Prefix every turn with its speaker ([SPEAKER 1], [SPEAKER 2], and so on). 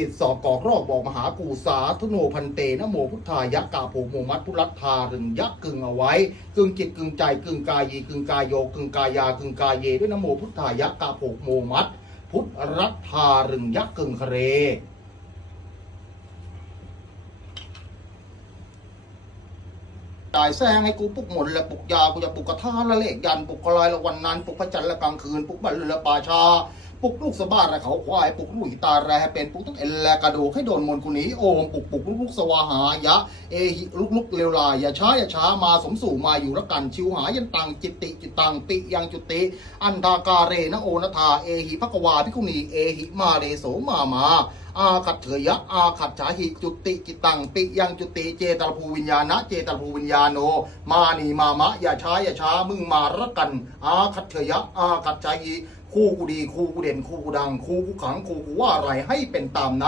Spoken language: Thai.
[SPEAKER 1] ติดสอกอกรอกบอกมหากูสาธุโนพันเตนะโมพุทธายะกาโผโมมัตพุรัตธารึงยักษ์กึ่งเอาไว้ กึ่งจิตกึ่งใจกึ่งกายีกึ่งกายโยกึ่งกายากึ่งกายเยด้วยนะโมพุทธายะกาโผโมมัตพุทธรัตธารึงยักษ์กึ่งเคเรจ่ายแซงให้กูปลุกหมดและปลุกยากูจะปลุกกระทาละเลขยันปลุกกลายละวันนั้นปลุกพระจันทร์ละกลางคืนปลุกบัลลือละป่าชา ปลุกลูกสะบ้าและเขาควายปลุกลูกอีตาแรเป็นปลุกต้องเอลและกระดูกให้โดนมนต์กูหนีโอมปลุกปลุกลูกลูกสวาหายะเอหิลุกลุกเร็วลายอย่าช้าอย่าช้ามาสมสู่มาอยู่ละกันชิวหายันตังจิตติจิตตังปิยังจุติ อันทากาเรนะโอนทาเอหิภกวาพิคุณีเอหิมาเรโสมามาอาขัดเถยะอาขัดฉาหิจุติจิตตังปิยังจุติเจตรภูวิญญาณะเจตรภูวิญญาโน มานีมามะอย่าช้าอย่าช้ามึงมารักกัน อาขัดเถยะอาขัดฉาหิ คู่กูดีคู่กูเด่นคู่กูดังคู่กูขังคู่กูว่าอะไรให้เป็นตามนั้น